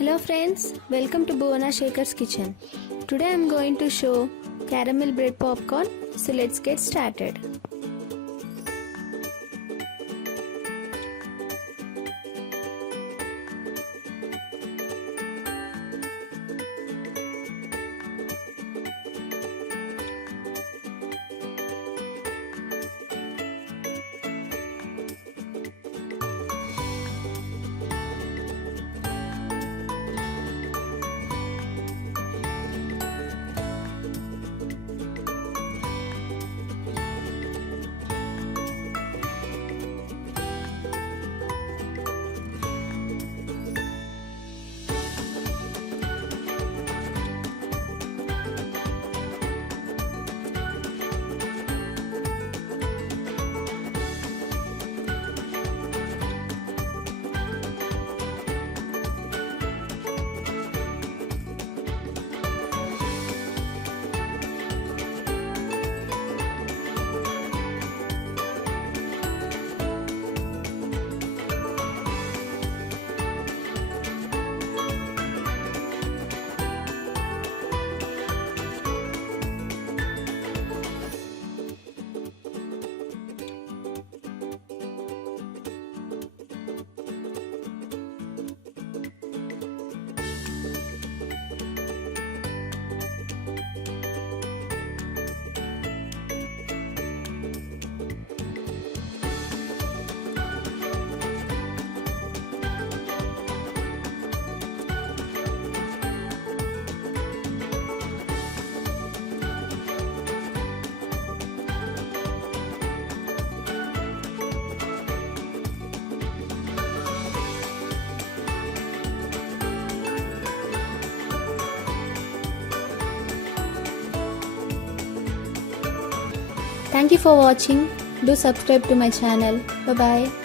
Hello friends, welcome to Bhuvana Shekhar's kitchen. Today I am going to show caramel bread popcorn. So let's get started. Thank you for watching. Do subscribe to my channel. Bye bye.